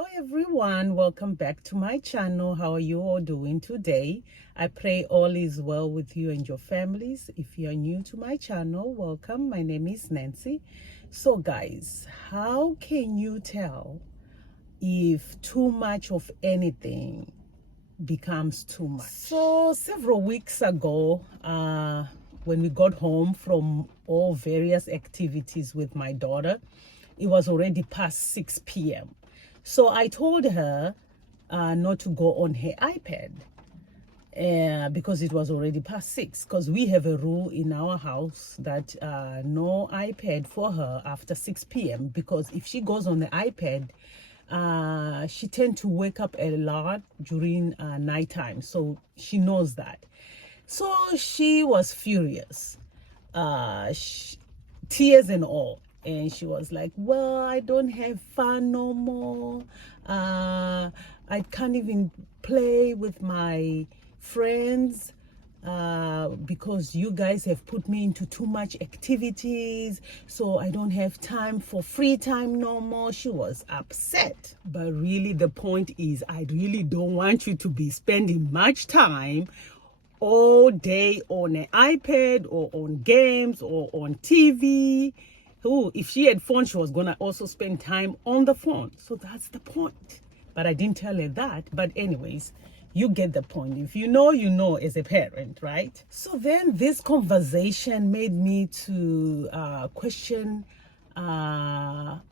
Hello everyone, welcome back to my channel. How are you all doing today? I pray all is well with you and your families. If you're new to my channel, welcome. My name is Nancy. So guys, how can you tell if too much of anything becomes too much? So several weeks ago, when we got home from all various activities with my daughter, it was already past 6 p.m. So I told her not to go on her iPad because it was already past 6, because we have a rule in our house that no iPad for her after 6 p.m. because if she goes on the iPad, she tends to wake up a lot during nighttime, so she knows that. So she was furious, tears and all. And she was like, well, I don't have fun no more. I can't even play with my friends because you guys have put me into too much activities, so I don't have time for free time no more. She was upset. But really the point is, I really don't want you to be spending much time all day on an iPad or on games or on TV. Ooh, if she had phone, she was gonna also spend time on the phone. So that's the point. But I didn't tell her that. But anyways, you get the point. If you know, you know as a parent, right? So then this conversation made me to question my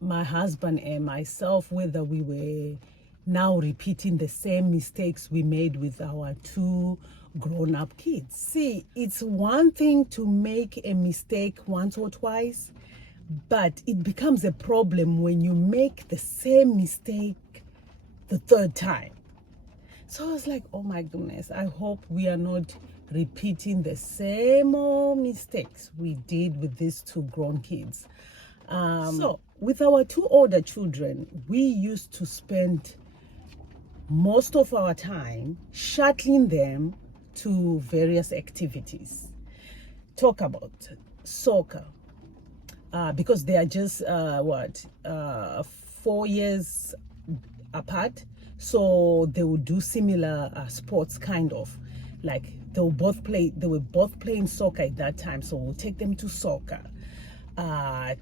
husband and myself whether we were now repeating the same mistakes we made with our two grown-up kids. See, it's one thing to make a mistake once or twice, but it becomes a problem when you make the same mistake the third time. So I was like, oh my goodness, I hope we are not repeating the same old mistakes we did with these two grown kids. So with our two older children, we used to spend most of our time shuttling them to various activities. Talk about soccer, because they are just 4 years apart, so they will do similar sports, kind of like they were both playing soccer at that time. So we'll take them to soccer,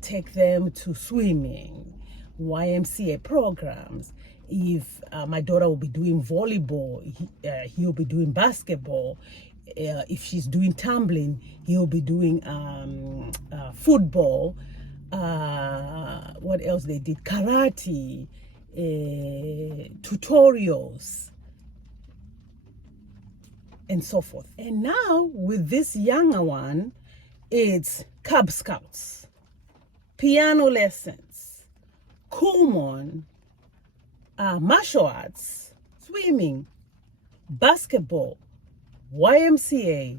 take them to swimming, YMCA programs. If my daughter will be doing volleyball, he'll be doing basketball. If she's doing tumbling, he'll be doing football. What else they did? Karate, tutorials, and so forth. And now with this younger one, it's Cub Scouts, piano lessons, Kumon, martial arts, swimming, basketball, YMCA.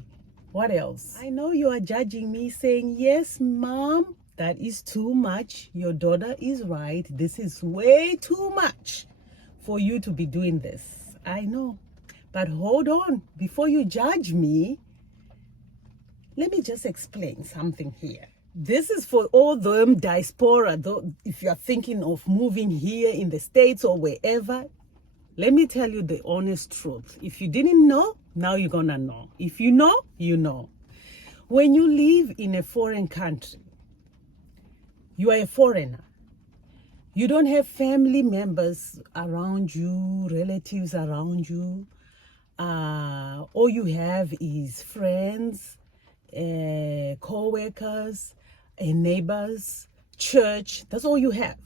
What else? I know you are judging me, saying, yes, mom, that is too much. Your daughter is right. This is way too much for you to be doing this. I know. But hold on. Before you judge me, let me just explain something here. This is for all them diaspora, though, if you're thinking of moving here in the States or wherever. Let me tell you the honest truth. If you didn't know, now you're gonna know. If you know, you know. When you live in a foreign country, you are a foreigner. You don't have family members around you, relatives around you. All you have is friends, co-workers, and neighbors, church. That's all you have.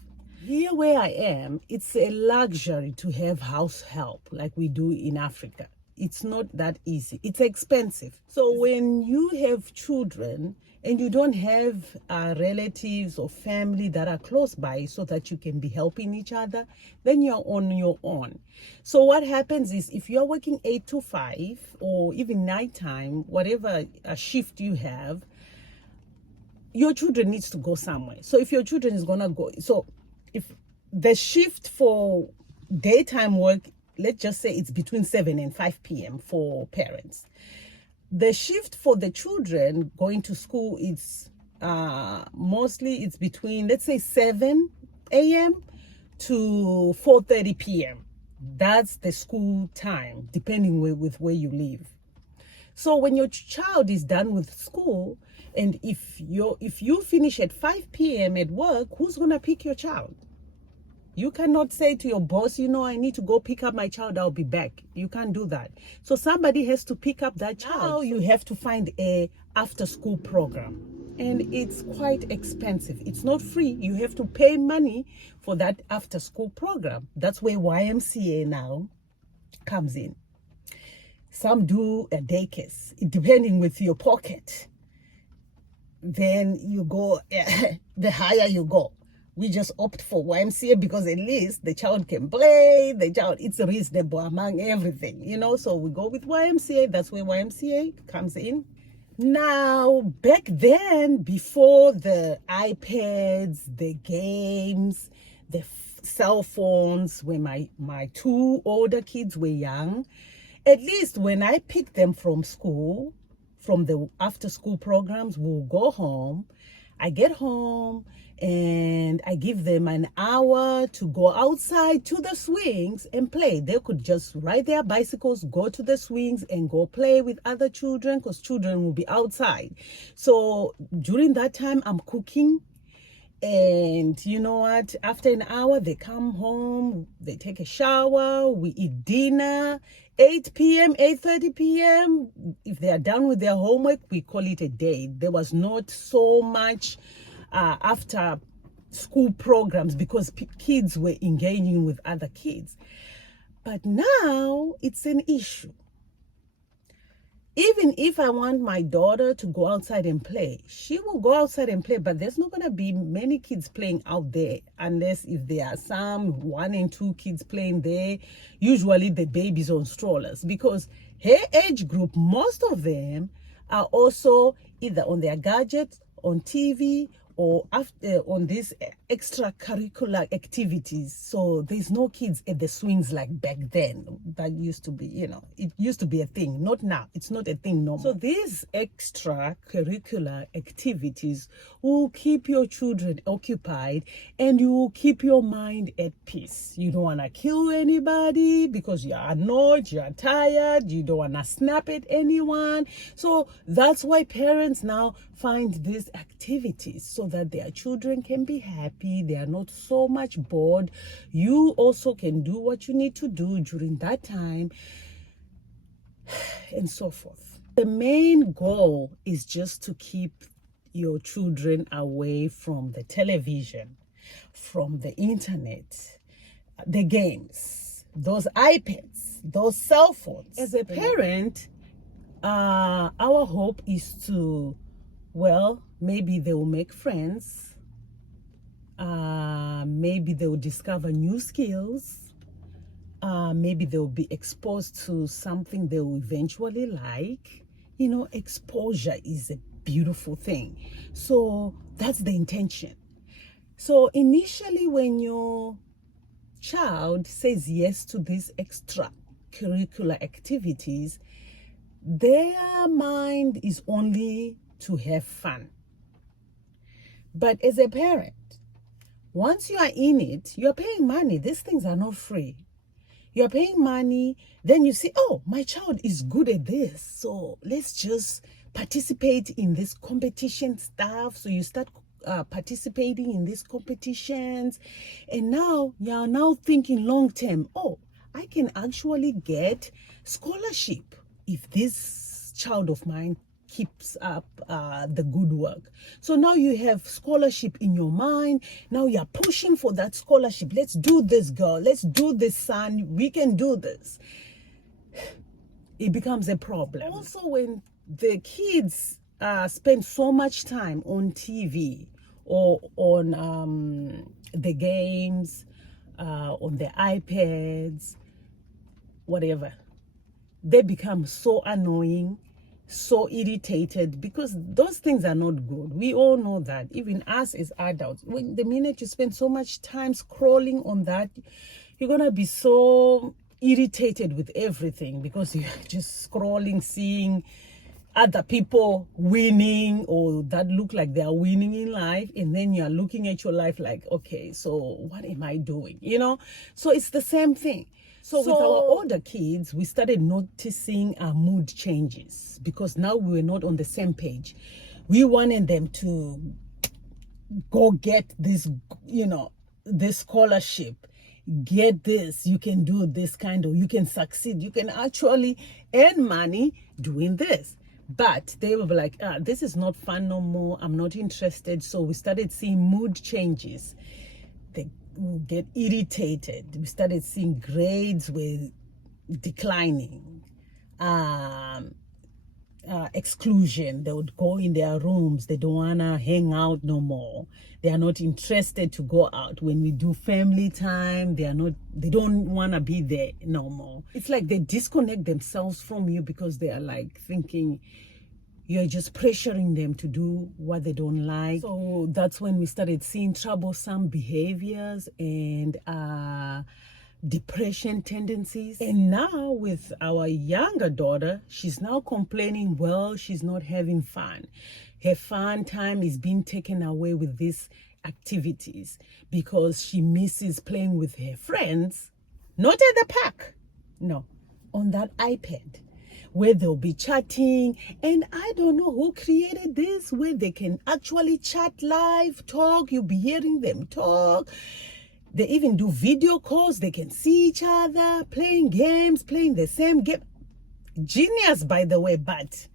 Here where I am, it's a luxury to have house help like we do in Africa. It's not that easy. It's expensive. So when you have children and you don't have relatives or family that are close by so that you can be helping each other, then you're on your own. So what happens is, if you're working 8 to 5 or even nighttime, whatever shift you have, your children needs to go somewhere. So if your children is gonna go, so if the shift for daytime work, let's just say it's between 7 and 5 p.m. for parents. The shift for the children going to school is mostly it's between, let's say, 7 a.m. to 4:30 p.m. That's the school time, depending with where you live. So when your child is done with school, and if you finish at 5 p.m. at work, who's gonna pick your child? You cannot say to your boss, I need to go pick up my child, I'll be back. You can't do that. So somebody has to pick up that child. Now you have to find a after school program. And it's quite expensive. It's not free. You have to pay money for that after school program. That's where YMCA now comes in. Some do a daycare, depending with your pocket. Then you go, the higher you go. We just opt for YMCA because at least the child can play, it's reasonable among everything, so we go with YMCA. That's where YMCA comes in. Now, back then, before the iPads, the games, the cell phones, when my two older kids were young, at least when I picked them from school, from the after school programs, we'll go home. I get home and I give them an hour to go outside to the swings and play. They could just ride their bicycles, go to the swings and go play with other children, because children will be outside. So during that time, I'm cooking. And you know what? After an hour, they come home, they take a shower, we eat dinner. 8 p.m., 8:30 p.m., if they are done with their homework, we call it a day. There was not so much after school programs because kids were engaging with other kids. But now it's an issue. Even if I want my daughter to go outside and play, she will go outside and play, but there's not going to be many kids playing out there, unless if there are some 1 and 2 kids playing there, usually the babies on strollers, because her age group, most of them are also either on their gadgets, on TV, or on these extracurricular activities. So there's no kids at the swings like back then. That used to be, it used to be a thing. Not now. It's not a thing no more. So these extracurricular activities will keep your children occupied, and you will keep your mind at peace. You don't want to kill anybody because you are annoyed, you are tired, you don't want to snap at anyone. So that's why parents now find these activities so that their children can be happy. They are not so much bored. You also can do what you need to do during that time, and so forth. The main goal is just to keep your children away from the television, from the internet, the games, those iPads, those cell phones. As a parent, our hope is to, maybe they will make friends. Maybe they will discover new skills. Maybe they will be exposed to something they will eventually like. Exposure is a beautiful thing. So that's the intention. So initially, when your child says yes to these extracurricular activities, their mind is only to have fun. But as a parent, once you are in it, you're paying money. These things are not free. You're paying money, then you see, my child is good at this, so let's just participate in this competition stuff. So you start participating in these competitions, and now you're now thinking long term. I can actually get scholarship if this child of mine keeps up the good work. So now you have scholarship in your mind. Now you're pushing for that scholarship. Let's do this, girl. Let's do this, son. We can do this. It becomes a problem. Also, when the kids spend so much time on TV or on the games, on the iPads, whatever, they become so annoying, so irritated, because those things are not good. We all know that. Even us as adults, when the minute you spend so much time scrolling on that, you're gonna be so irritated with everything, because you're just scrolling, seeing other people winning or that look like they are winning in life, and then you're looking at your life like, okay, so what am I doing, so it's the same thing. So with our older kids, we started noticing our mood changes because now we were not on the same page. We wanted them to go get this, this scholarship, get this, you can do this you can succeed, you can actually earn money doing this. But they were like, this is not fun no more, I'm not interested. So we started seeing mood changes. They would get irritated. We started seeing grades were declining. Exclusion. They would go in their rooms. They don't want to hang out no more. They are not interested to go out. When we do family time, they don't want to be there no more. It's like they disconnect themselves from you because they are like thinking you're just pressuring them to do what they don't like. So that's when we started seeing troublesome behaviors and depression tendencies. And now with our younger daughter, she's now complaining, well, she's not having fun. Her fun time is being taken away with these activities because she misses playing with her friends, not at the park, no, on that iPad, where they'll be chatting. And I don't know who created this, where they can actually chat live, talk, you'll be hearing them talk. They even do video calls. They can see each other, playing games, playing the same game. Genius, by the way, but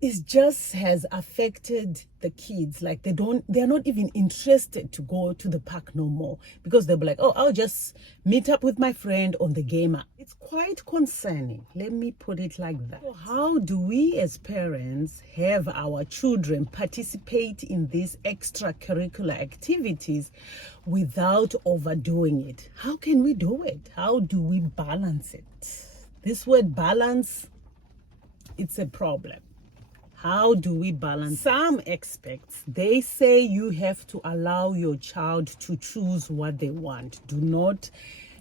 it just has affected the kids. Like they're not even interested to go to the park no more because they'll be like, oh, I'll just meet up with my friend on the game. It's quite concerning. Let me put it like that. So how do we as parents have our children participate in these extracurricular activities without overdoing it? How can we do it? How do we balance it? This word balance, it's a problem. How do we balance? Some experts, they say you have to allow your child to choose what they want. Do not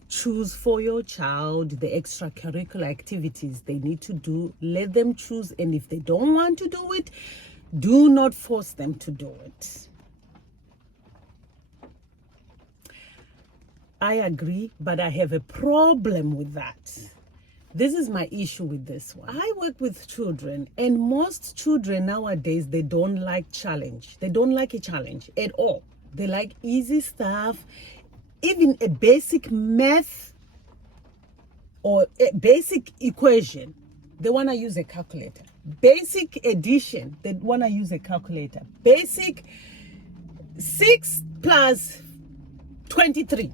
choose for your child the extracurricular activities they need to do. Let them choose. And if they don't want to do it, do not force them to do it. I agree, but I have a problem with that. This is my issue with this one. I work with children, and most children nowadays, they don't like challenge. They don't like a challenge at all. They like easy stuff. Even a basic math or a basic equation, they want to use a calculator. Basic addition, they want to use a calculator. Basic 6 plus 23,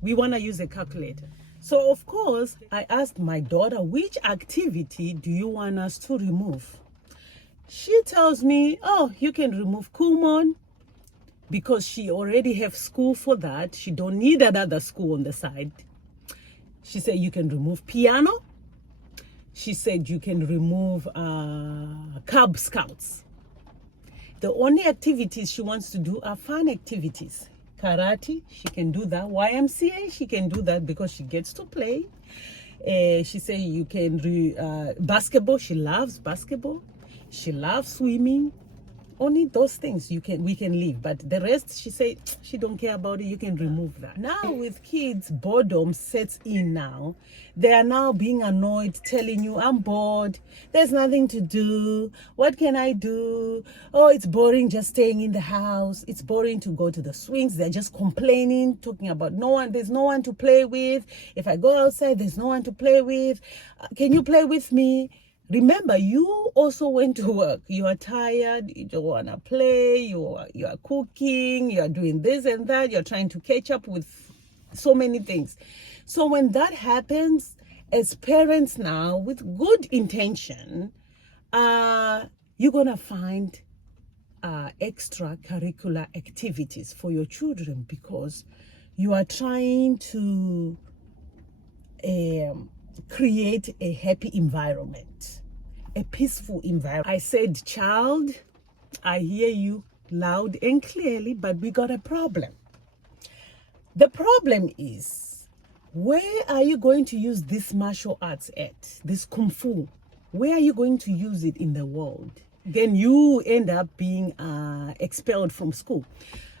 we want to use a calculator. So, of course, I asked my daughter, which activity do you want us to remove? She tells me, oh, you can remove Kumon because she already have school for that. She don't need another school on the side. She said you can remove piano. She said you can remove Cub Scouts. The only activities she wants to do are fun activities. Karate, she can do that. YMCA, she can do that because she gets to play. She said you can basketball. She loves basketball. She loves swimming. Only those things we can leave, but the rest, she said she don't care about it. You can remove that. Now with kids, boredom sets in now. They are now being annoyed, telling you, I'm bored, there's nothing to do, what can I do? Oh, it's boring just staying in the house, it's boring to go to the swings. They're just complaining, talking about there's no one to play with. If I go outside, there's no one to play with. Can you play with me? Remember, you also went to work. You are tired. You don't want to play. You are cooking. You are doing this and that. You're trying to catch up with so many things. So when that happens, as parents now, with good intention, you're going to find extracurricular activities for your children because you are trying to create a happy environment, a peaceful environment. I said, child, I hear you loud and clearly, but we got a problem. The problem is, where are you going to use this martial arts at, this kung fu? where are you going to use it in the world? Then you end up being expelled from school.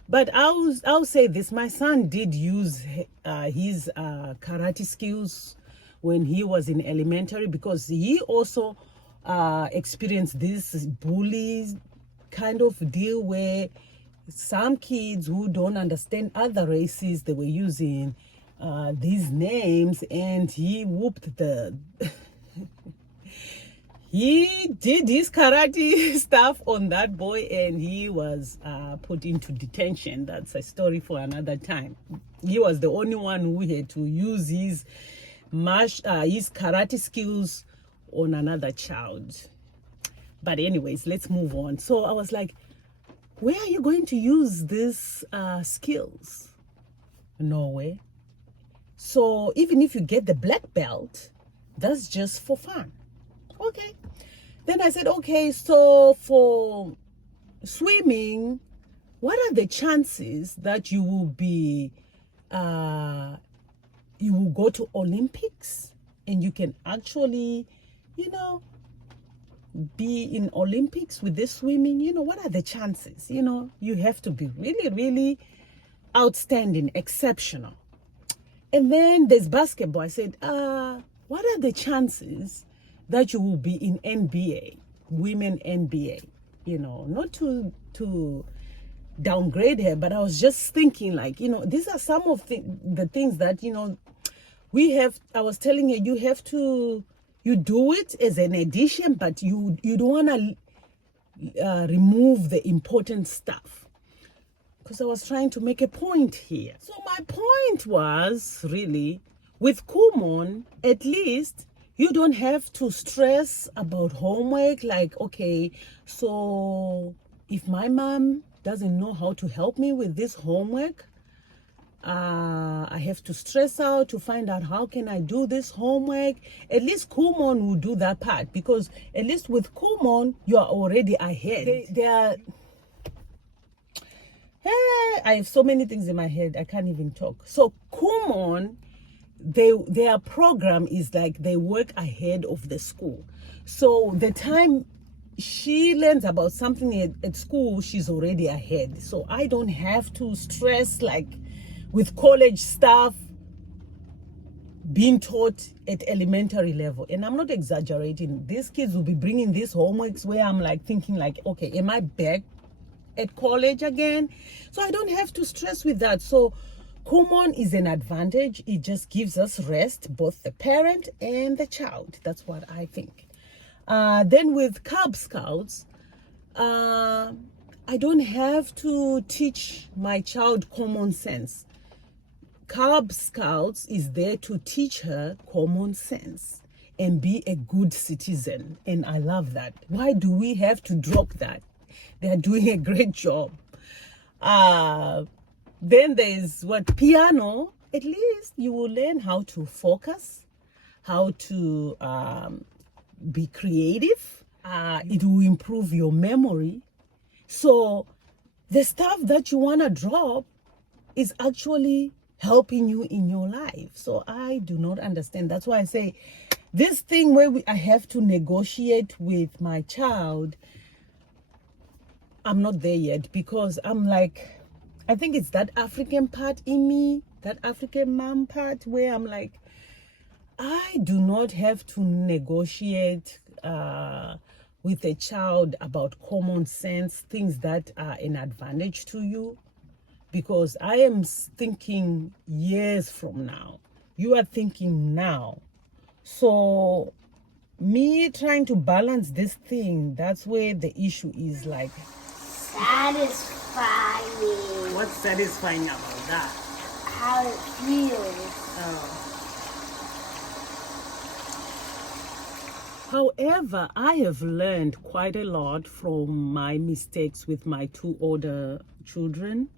But I'll say this: my son did use his karate skills when he was in elementary, because he also experienced this bullies kind of deal where some kids who don't understand other races, they were using these names, and he whooped the he did his karate stuff on that boy, and he was put into detention. That's a story for another time. He was the only one who had to use his karate skills on another child. But anyways, let's move on. So I was like, where are you going to use these skills? Nowhere. So even if you get the black belt, that's just for fun. Okay. Then I said, okay, so for swimming, what are the chances that you will be, you will go to Olympics and you can actually, be in Olympics with this swimming? What are the chances? You have to be really, really outstanding, exceptional. And then there's basketball. I said, what are the chances that you will be in NBA, women NBA? Not to downgrade her, but I was just thinking, like, these are some of the things that, we have. I was telling her, you do it as an addition, but you don't want to remove the important stuff. Because I was trying to make a point here. So my point was really, with Kumon, at least you don't have to stress about homework. Like, okay, so if my mom doesn't know how to help me with this homework, I have to stress out to find out how can I do this homework. At least Kumon will do that part, because at least with Kumon, you are already ahead. They are... Hey, I have so many things in my head, I can't even talk. So Kumon, their program is like they work ahead of the school. So the time she learns about something at school, she's already ahead. So I don't have to stress like with college stuff being taught at elementary level. And I'm not exaggerating. These kids will be bringing these homeworks where I'm like thinking like, okay, am I back at college again? So I don't have to stress with that. So Kumon is an advantage. It just gives us rest, both the parent and the child. That's what I think. Then with Cub Scouts, I don't have to teach my child common sense. Cub Scouts is there to teach her common sense and be a good citizen. And I love that. Why do we have to drop that? They are doing a great job. Then there's piano. At least you will learn how to focus, how to be creative. It will improve your memory. So the stuff that you want to drop is actually helping you in your life. So I do not understand. That's why I say this thing where I have to negotiate with my child, I'm not there yet, because I'm like, I think it's that African part in me, that African mom part, where I'm like, I do not have to negotiate with a child about common sense, things that are an advantage to you, because I am thinking years from now. You are thinking now. So me trying to balance this thing, that's where the issue is, like, satisfying. what's satisfying about that? How it feels. However, I have learned quite a lot from my mistakes with my two older children.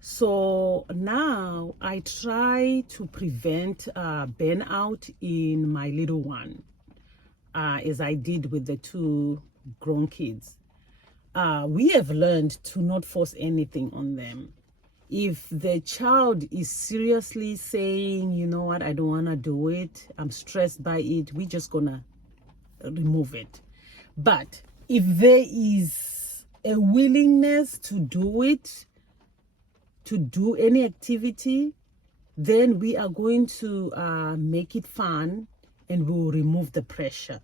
So now I try to prevent burnout in my little one, as I did with the two grown kids. We have learned to not force anything on them. If the child is seriously saying, you know what, I don't want to do it, I'm stressed by it, we're just gonna remove it. But if there is a willingness to do it, to do any activity, then we are going to make it fun, and we'll remove the pressure.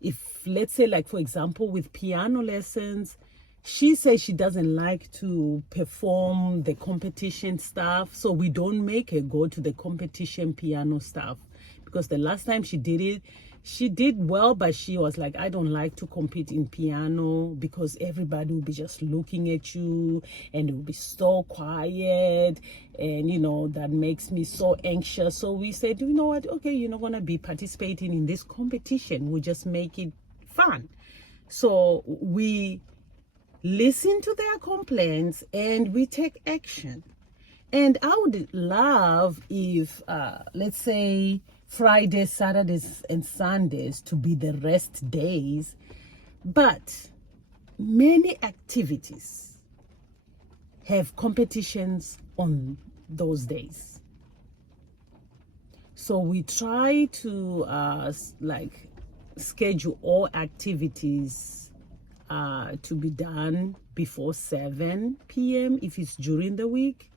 If, let's say, like for example, with piano lessons, she says she doesn't like to perform the competition stuff, so we don't make her go to the competition piano stuff, because the last time she did it, she did well, but she was like, I don't like to compete in piano because everybody will be just looking at you and it will be so quiet, and you know, that makes me so anxious. So we said, you know what, okay, you're not going to be participating in this competition, we'll just make it fun. So we listen to their complaints and we take action. And I would love if, let's say, Fridays, Saturdays, and Sundays to be the rest days, but many activities have competitions on those days. So we try to like schedule all activities to be done before 7 p.m. if it's during the week.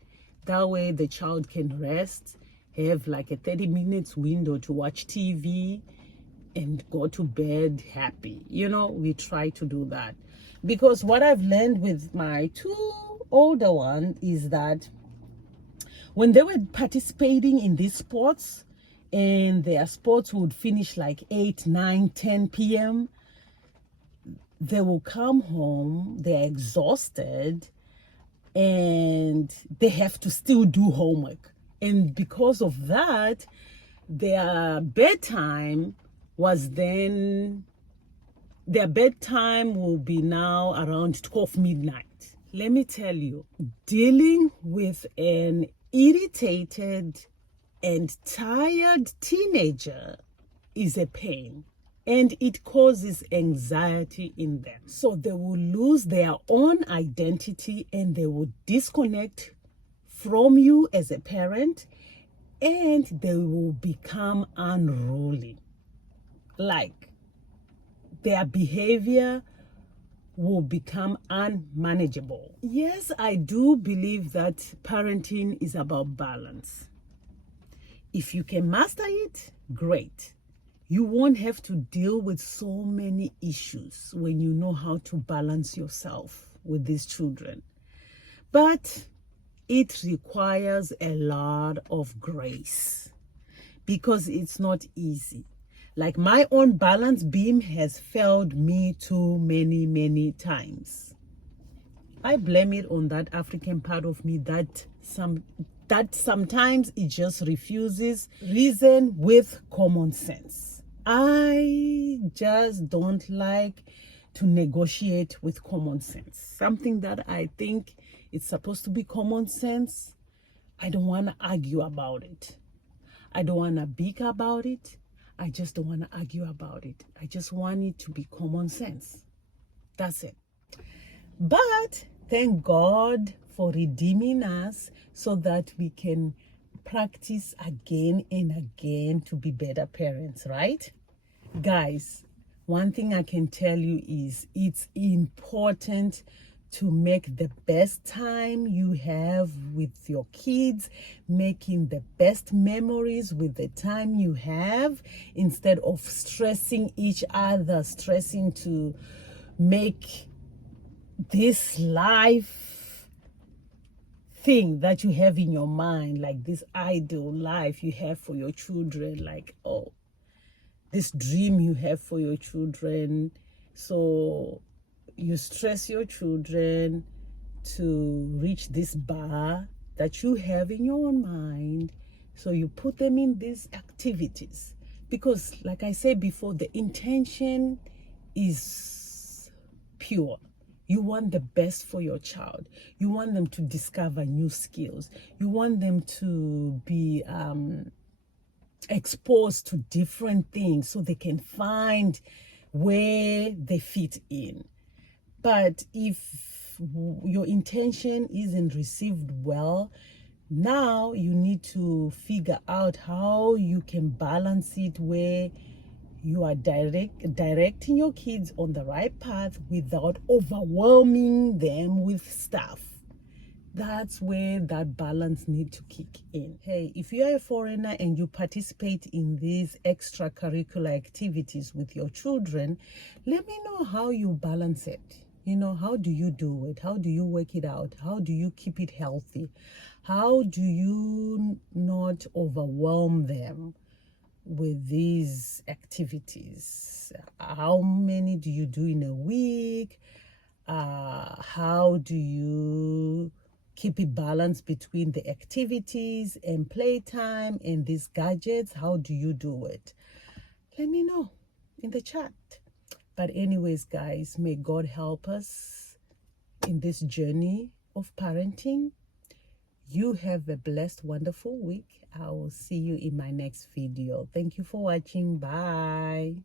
That way the child can rest, have like a 30 minutes window to watch TV and go to bed happy. You know, we try to do that. Because what I've learned with my two older ones is that when they were participating in these sports, and their sports would finish like 8, 9, 10 p.m., they will come home, they're exhausted, and they have to still do homework. And because of that, their bedtime will be now around 12 midnight. Let me tell you, dealing with an irritated and tired teenager is a pain, and it causes anxiety in them. So they will lose their own identity and they will disconnect from you as a parent, and they will become unruly. Like, their behavior will become unmanageable. Yes, I do believe that parenting is about balance. If you can master it, great. You won't have to deal with so many issues when you know how to balance yourself with these children. But it requires a lot of grace because it's not easy. Like, my own balance beam has failed me too many times. I blame it on that African part of me that sometimes it just refuses reason with common sense. I just don't like to negotiate with common sense. Something that I think it's supposed to be common sense, I don't want to argue about it. I don't want to bicker about it. I just don't want to argue about it. I just want it to be common sense. That's it. But thank God for redeeming us so that we can practice again and again to be better parents, right? Guys, one thing I can tell you is it's important to make the best time you have with your kids, making the best memories with the time you have, instead of stressing each other, stressing to make this life thing that you have in your mind, like this ideal life you have for your children, like, oh, this dream you have for your children. So you stress your children to reach this bar that you have in your own mind. So you put them in these activities because, like I said before, the intention is pure. You want the best for your child. You want them to discover new skills. You want them to be exposed to different things so they can find where they fit in. But if your intention isn't received well, now you need to figure out how you can balance it where you are directing your kids on the right path without overwhelming them with stuff. That's where that balance needs to kick in. Hey, if you are a foreigner and you participate in these extracurricular activities with your children, let me know how you balance it. You know, how do you do it? How do you work it out? How do you keep it healthy? How do you not overwhelm them with these activities? How many do you do in a week? How do you keep it balanced between the activities and playtime and these gadgets? How do you do it? Let me know in the chat. But anyways, guys, may God help us in this journey of parenting. You have a blessed, wonderful week. I will see you in my next video. Thank you for watching. Bye.